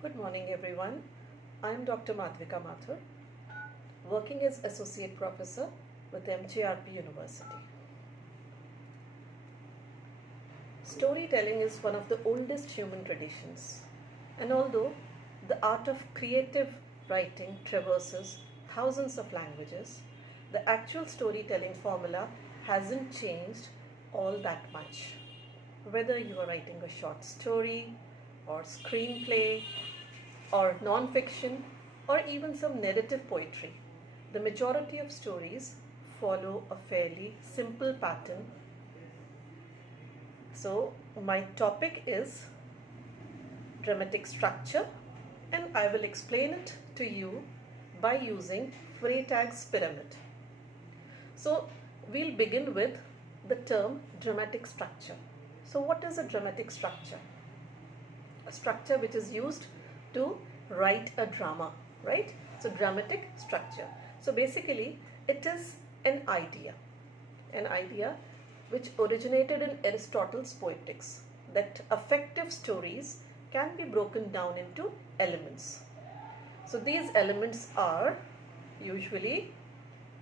Good morning, everyone. I am Dr. Madhvika Mathur, working as Associate Professor with MGRP University. Storytelling is one of the oldest human traditions, and although the art of creative writing traverses thousands of languages, the actual storytelling formula hasn't changed all that much. Whether you are writing a short story, or screenplay, or non-fiction, or even some narrative poetry, the majority of stories follow a fairly simple pattern. So my topic is dramatic structure, and I will explain it to you by using Freytag's pyramid. So we'll begin with the term dramatic structure. So what is a dramatic structure? A structure which is used to write a drama, right? So dramatic structure. So basically it is an idea which originated in Aristotle's Poetics, that effective stories can be broken down into elements. So these elements are usually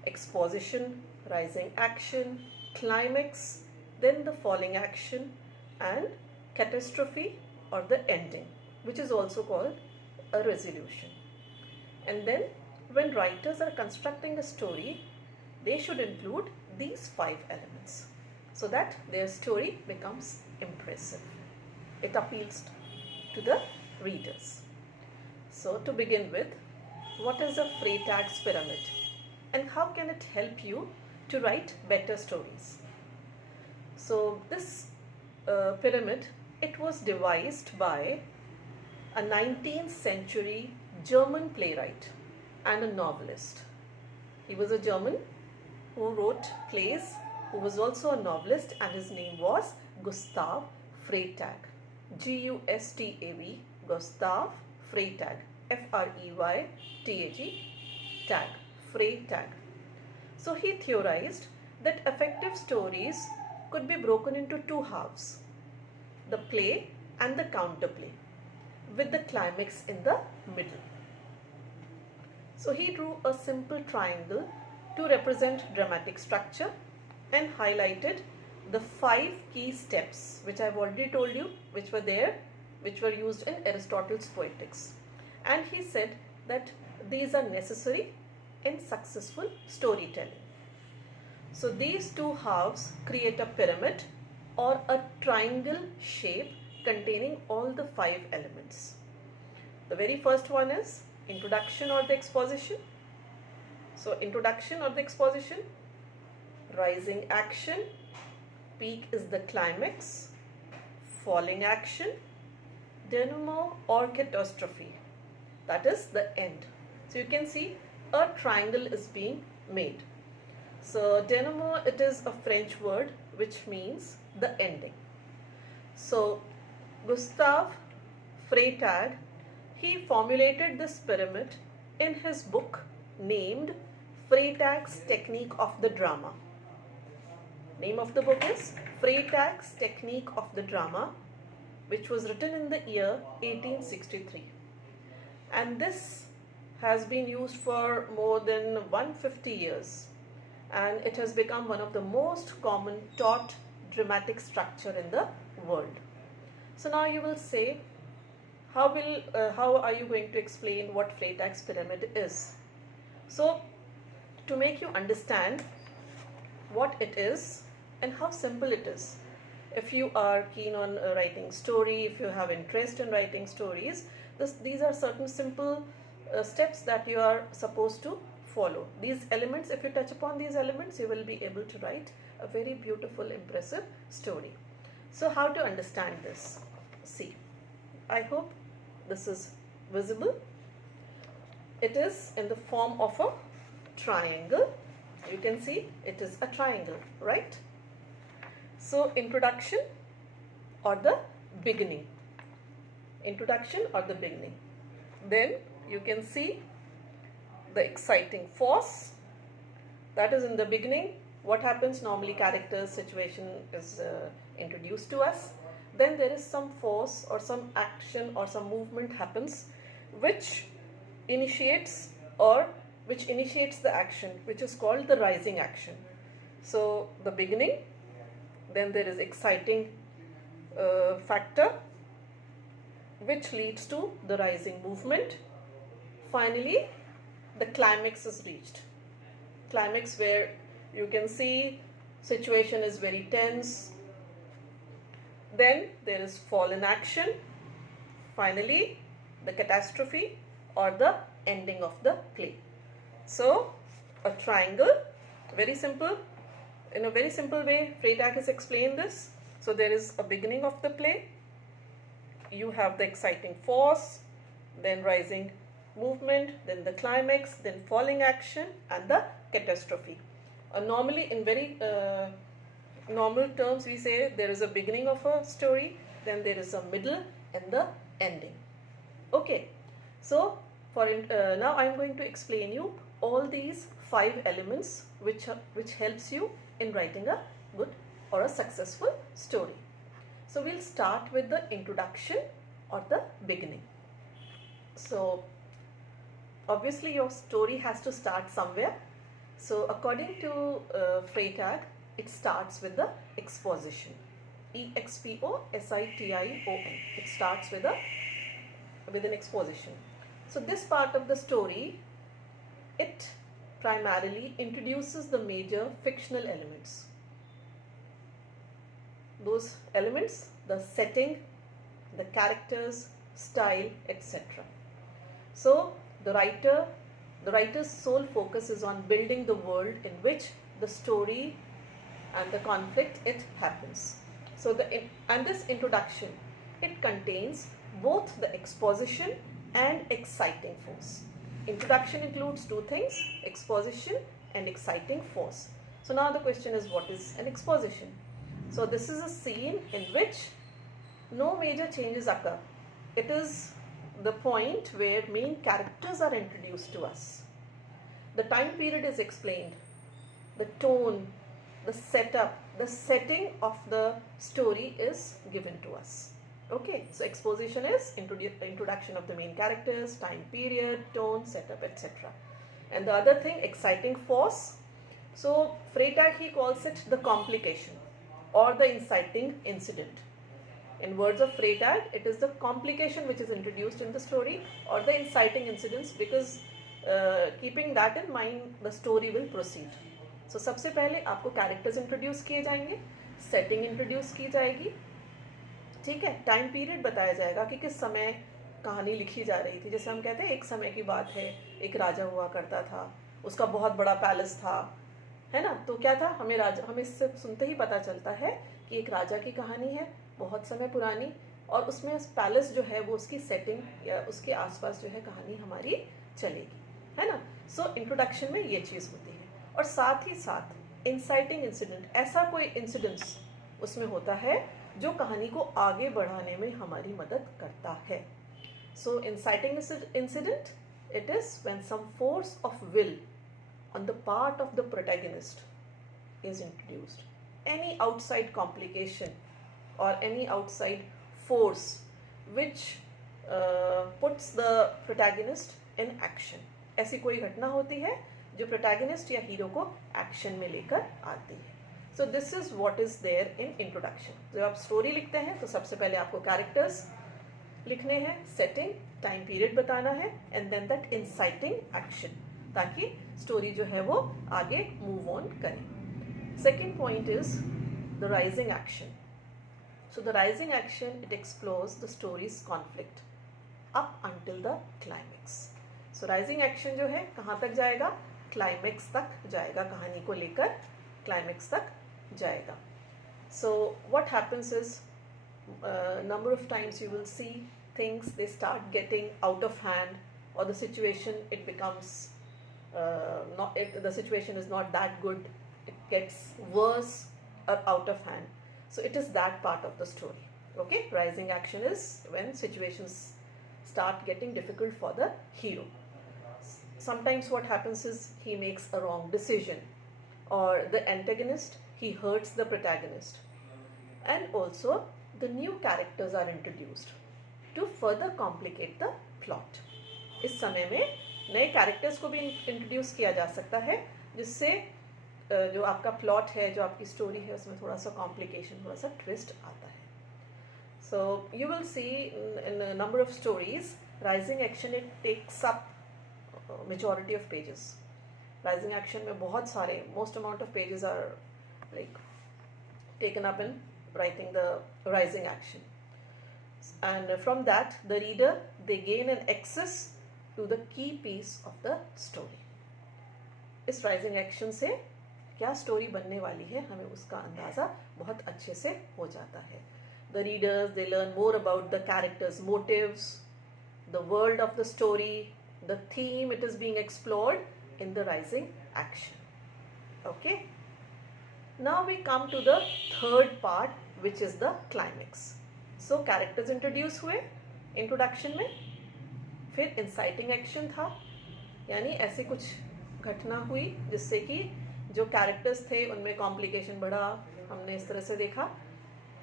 exposition, rising action, climax, then the falling action, and catastrophe or the ending, which is also called a resolution. And then when writers are constructing a story, they should include these 5 elements so that their story becomes impressive. It appeals to the readers. So to begin with, what is a Freytag's pyramid and how can it help you to write better stories? So this pyramid, it was devised by a 19th century German playwright and a novelist. He was a German who wrote plays, who was also a novelist, and his name was Gustav Freytag. G-U-S-T-A-V, Gustav Freytag, F-R-E-Y-T-A-G, tag, Freytag. So he theorized that effective stories could be broken into 2 halves, the play and the counterplay, with the climax in the middle. So he drew a simple triangle to represent dramatic structure and highlighted the 5 key steps which I have already told you, which were used in Aristotle's Poetics. And he said that these are necessary in successful storytelling. So these 2 halves create a pyramid or a triangle shape containing all the 5 elements. The very first one is introduction or the exposition. So introduction or the exposition, rising action, peak is the climax, falling action, Dynamo or catastrophe, that is the end. So you can see a triangle is being made. So Dynamo, it is a French word which means the ending. So Gustav Freytag, he formulated this pyramid in his book named Freytag's Technique of the Drama. Name of the book is Freytag's Technique of the Drama, which was written in the year 1863. And this has been used for more than 150 years. And it has become one of the most common taught dramatic structure in the world. So now you will say, how are you going to explain what Freytag's pyramid is? So to make you understand what it is and how simple it is, if you are keen on writing story, if you have interest in writing stories, these are certain simple steps that you are supposed to follow. These elements, if you touch upon these elements, you will be able to write a very beautiful, impressive story. So how to understand this? See, I hope this is visible. It is in the form of a triangle. You can see it is a triangle, right? So introduction or the beginning. Introduction or the beginning. Then you can see the exciting force, that is in the beginning. What happens? Normally characters, situation is introduced to us. then there is some force or some action or some movement happens which initiates the action, which is called the rising action. So the beginning, then there is exciting factor which leads to the rising movement. Finally, the climax is reached. Climax where you can see situation is very tense. Then there is fall in action. Finally, the catastrophe or the ending of the play. So, a triangle, very simple. In a very simple way, Freytag has explained this. So, there is a beginning of the play. You have the exciting force, then rising movement, then the climax, then falling action, and the catastrophe. Normally, in very normal terms, we say there is a beginning of a story, then there is a middle and the ending. Okay, so now I am going to explain you all these 5 elements which helps you in writing a good or a successful story. So we'll start with the introduction or the beginning. So obviously your story has to start somewhere. So according to Freytag, it starts with the exposition. EXPOSITION. It starts with an exposition. So this part of the story, it primarily introduces the major fictional elements. Those elements, the setting, the characters, style, etc. So the writer's sole focus is on building the world in which the story and the conflict it happens. So this introduction, it contains both the exposition and exciting force. Introduction includes 2 things, exposition and exciting force. So now the question is, what is an exposition? So this is a scene in which no major changes occur. It is the point where main characters are introduced to us. The time period is explained, the tone, the setup, the setting of the story is given to us. Okay, so exposition is introduction of the main characters, time period, tone, setup, etc. And the other thing, exciting force. So Freytag, he calls it the complication or the inciting incident. In words of Freytag, it is the complication which is introduced in the story or the inciting incidents, because keeping that in mind, the story will proceed. So सबसे पहले आपको characters introduce किए जाएंगे, setting introduce की जाएगी, ठीक है, time period बताया जाएगा कि किस समय कहानी लिखी जा रही थी. जैसे हम कहते हैं एक समय की बात है, एक राजा हुआ करता था, उसका बहुत बड़ा पैलेस था, है ना. तो क्या था, हमें इससे सुनते ही पता चलता है कि एक राजा की कहानी है बहुत समय पुरानी, और उसमें पैलेस जो है वो उसकी सेटिंग या उसके आसपास जो है कहानी हमारी चलेगी, है ना. सो इंट्रोडक्शन में ये चीज़ होती है. और साथ ही साथ इंसाइटिंग इंसिडेंट, ऐसा कोई इंसिडेंट्स उसमें होता है जो कहानी को आगे बढ़ाने में हमारी मदद करता है. So inciting incident, it is when some force of will on the part of the protagonist is introduced. Any outside complication or any outside force which puts the protagonist in action. ऐसी कोई घटना होती है जो protagonist या hero को action में लेकर आती है. So this is what is there in introduction. जब आप स्टोरी लिखते हैं तो सबसे पहले आपको कैरेक्टर्स लिखने हैं, सेटिंग, टाइम पीरियड बताना है, and then that inciting action, ताकि स्टोरी जो है वो आगे मूव ऑन करे. Second point is the rising action. So the rising action, it explores the story's conflict up until the climax. So rising action जो है कहाँ तक जाएगा, क्लाइमेक्स तक जाएगा, कहानी को लेकर क्लाइमेक्स तक जाएगा. So what happens is, number of times you will see things, they start getting out of hand, or the situation, it becomes the situation is not that good, it gets worse or out of hand. So it is that part of the story. Okay, rising action is when situations start getting difficult for the hero. Sometimes what happens is he makes a wrong decision, or the antagonist, he hurts the protagonist, and also the new characters are introduced to further complicate the plot. इस समय में नए characters को भी introduce किया जा सकता है जिससे जो आपका प्लॉट है, जो आपकी स्टोरी है, उसमें थोड़ा सा कॉम्प्लिकेशन, थोड़ा सा ट्विस्ट आता है. So you will see in number of stories rising action it takes up majority of pages. Rising action में बहुत सारे most amount of pages are like taken up in writing the rising action, and from that the reader they gain an access to the key piece of the story. इस rising action से क्या story बनने वाली है हमें उसका अंदाज़ा बहुत अच्छे से हो जाता है. The readers they learn more about the characters' motives, the world of the story, the theme it is being explored in the rising action. Okay. Now we come to the third part, which is the climax. So characters introduce हुए introduction में, फिर inciting action था, यानी ऐसी कुछ घटना हुई जिससे कि जो characters थे उनमें complication बढ़ा, हमने इस तरह से देखा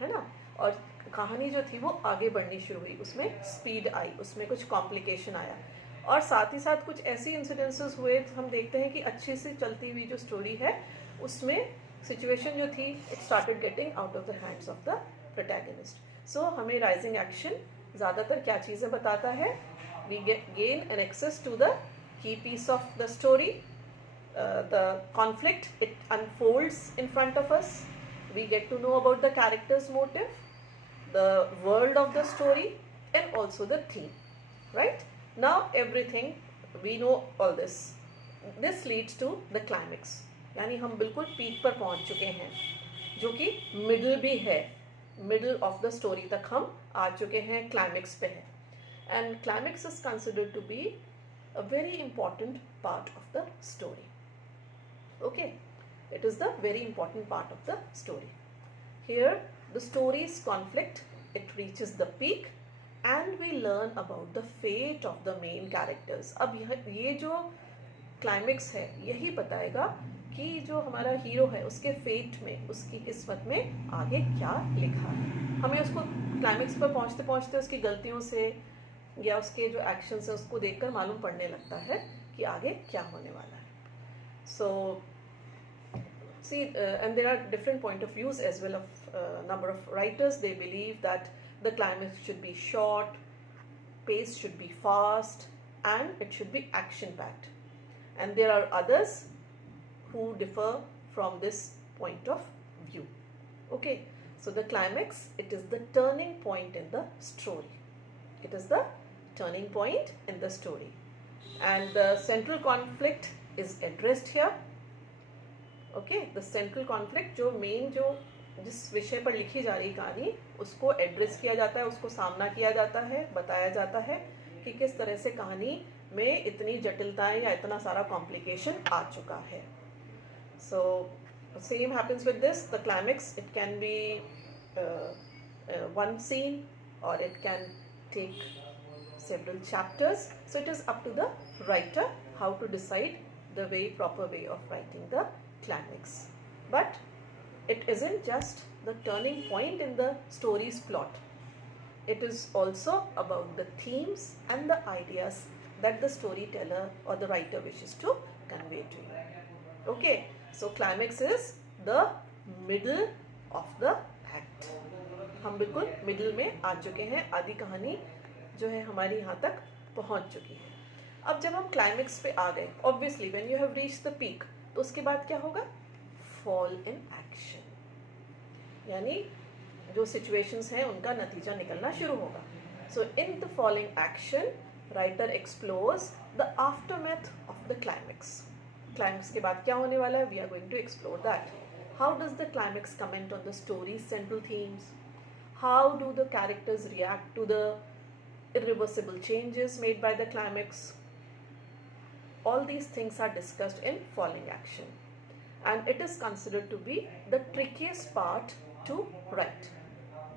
है ना, और कहानी जो थी वो आगे बढ़नी शुरू हुई, उसमें speed आई, उसमें कुछ complication आया, और साथ ही साथ कुछ ऐसी incidences हुए हम देखते हैं कि अच्छी सी चलती हुई जो story है उसमें सिचुएशन जो थी it started getting out of the hands of the protagonist. So हमें राइजिंग एक्शन ज़्यादातर क्या चीज़ें बताता है? We gain an access to the key piece of the story, the conflict it unfolds in front of us, we get to know about the characters motive, the world of the story and also the theme. Right now everything we know all this. This leads to the climax, यानी हम बिल्कुल peak पर पहुंच चुके हैं, जो कि middle भी है, मिडल ऑफ द स्टोरी तक हम आ चुके हैं, क्लाइमेक्स पे है. And climax is considered to be a very important part of the story. Okay, it is the very important part of the story. Here the story's conflict it reaches the peak and we learn about the fate of the main characters. अब ये जो climax है यही बताएगा कि जो हमारा hero है उसके फेट में, उसकी किस्मत में आगे क्या लिखा है. हमें उसको क्लाइमेक्स पर पहुंचते पहुंचते उसकी गलतियों से या उसके जो एक्शंस है उसको देखकर मालूम पड़ने लगता है कि आगे क्या होने वाला है. So see and there are different point of views as well of number of writers. They believe that the climax should be short, pace should be fast, and it should be action packed. And there are others who differ from this point of view. Okay, so the climax, it is the turning point in the story. It is the turning point in the story, and the central conflict is addressed here. Okay, the central conflict जो main जो जिस विषय पर लिखी जा रही कहानी उसको एड्रेस किया जाता है, उसको सामना किया जाता है, बताया जाता है कि किस तरह से कहानी में इतनी जटिलताएं या इतना सारा कॉम्प्लिकेशन आ चुका है. So same happens with this. The climax, it can be one scene or it can take several chapters. So it is up to the writer how to decide the proper way of writing the climax. But it isn't just the turning point in the story's plot. It is also about the themes and the ideas that the storyteller or the writer wishes to convey to you. Okay, so climax is the middle of the act. हम बिल्कुल middle में आ चुके हैं, आधी कहानी जो है हमारी यहाँ तक पहुँच चुकी है. अब जब हम क्लाइमेक्स पे आ गए, obviously when you have reached the peak, तो उसके बाद क्या होगा? फॉल इन एक्शन, यानी जो सिचुएशंस हैं उनका नतीजा निकलना शुरू होगा. So in the following action writer explores the aftermath of the climax. Climax के बाद क्या होने वाला है? We are going to explore that. How does the climax comment on the story central themes? How do the characters react to the irreversible changes made by the climax? All these things are discussed in following action, and it is considered to be the trickiest part to write.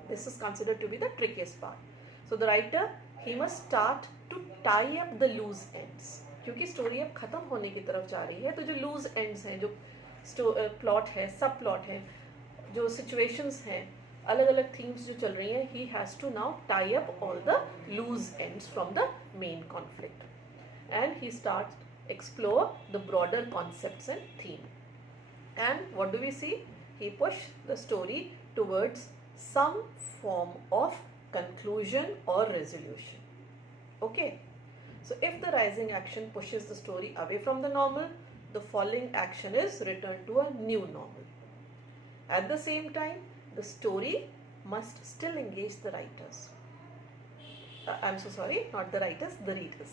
This is considered to be the trickiest part. So the writer, he must start to tie up the loose ends. क्योंकि story अब खत्म होने की तरफ जा रही है, तो जो लूज एंड्स हैं, जो प्लॉट है, सब प्लॉट है, जो सिचुएशंस हैं, अलग अलग themes जो चल रही हैं, he has to now tie up all the loose ends from the main conflict, and he starts explore the broader concepts and theme. And what do we see? He push the story towards some form of conclusion or resolution. Okay, so if the rising action pushes the story away from the normal, the falling action is returned to a new normal. At the same time, the story must still engage the writers. I'm so sorry, not the writers, the readers.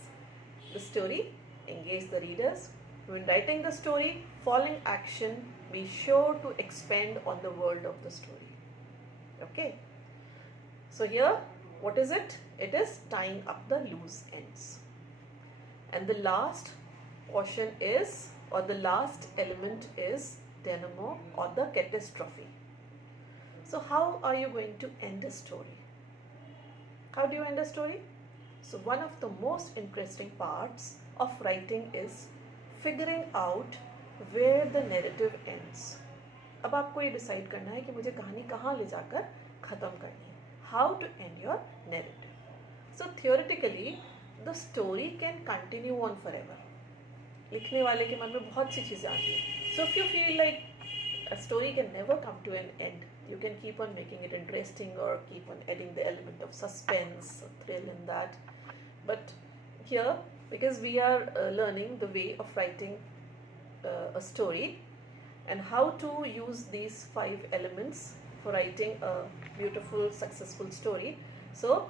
The story engage the readers. When writing the story, falling action be sure to expand on the world of the story. Okay. So here, what is it? It is tying up the loose ends. And the last portion is, or the last element is Dynamo or the catastrophe. So how are you going to end a story? How do you end a story? So one of the most interesting parts of writing is figuring out where the narrative ends. अब आपको ये decide करना है कि मुझे कहानी कहाँ ले जाकर ख़त्म करनी है. How to end your narrative. So theoretically, the story can continue on forever. लिखने वाले के मन में बहुत सी चीज़ें आती हैं. So if you feel like a story can never come to an end, you can keep on making it interesting or keep on adding the element of suspense or thrill in that. But here, because we are learning the way of writing a story and how to use these 5 elements for writing a beautiful, successful story. So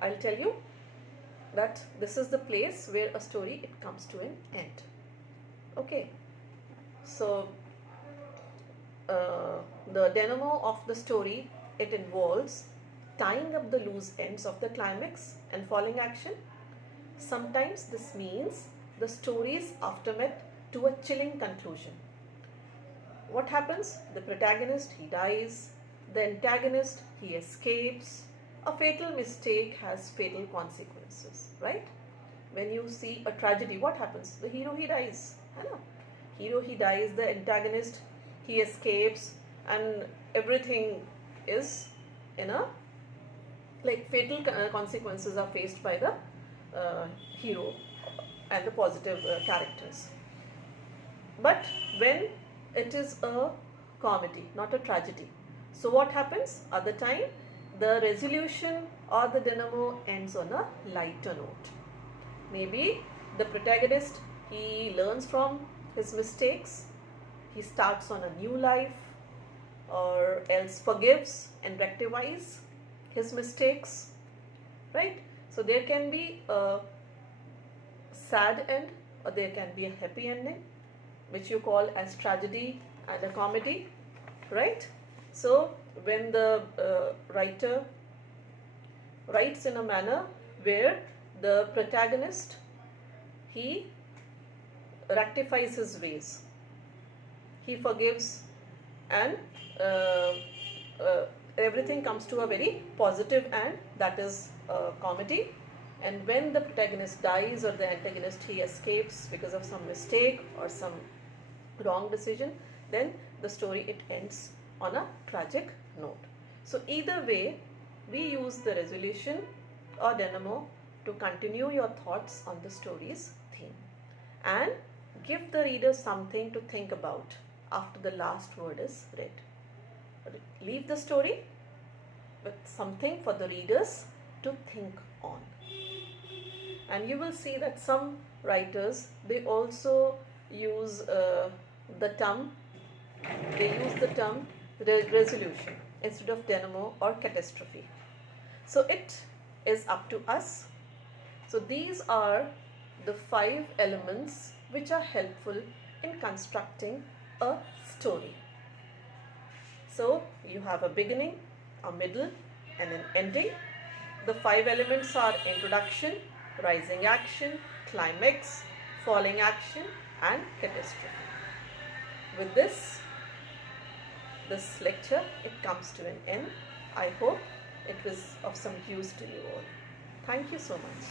I'll tell you that this is the place where a story, it comes to an end. Okay. So the dynamo of the story, it involves tying up the loose ends of the climax and falling action. Sometimes this means the story's aftermath to a chilling conclusion. What happens? The protagonist, he dies. The antagonist, he escapes. A fatal mistake has fatal consequences, right? When you see a tragedy, what happens? The hero, he dies. Hero, he dies. The antagonist, he escapes, and everything is in a, like, fatal consequences are faced by the hero and the positive characters. But when it is a comedy, not a tragedy, so what happens? Other time, the resolution or the dynamo ends on a lighter note. Maybe the protagonist, he learns from his mistakes, he starts on a new life, or else forgives and rectifies his mistakes, right? So there can be a sad end or there can be a happy ending, which you call as tragedy and a comedy, right? So when the writer writes in a manner where the protagonist, he rectifies his ways, he forgives, and everything comes to a very positive end, that is comedy. And when the protagonist dies or the antagonist, he escapes because of some mistake or some wrong decision, then the story, it ends on a tragic note. So either way, we use the resolution or dynamo to continue your thoughts on the story's theme and give the reader something to think about after the last word is read. Leave the story with something for the readers to think on. And you will see that some writers, they also use the term resolution instead of dynamo or catastrophe. So it is up to us. So these are the 5 elements which are helpful in constructing a story. So you have a beginning, a middle, and an ending. The 5 elements are introduction, rising action, climax, falling action, and catastrophe. With this lecture, it comes to an end. I hope it was of some use to you all. Thank you so much.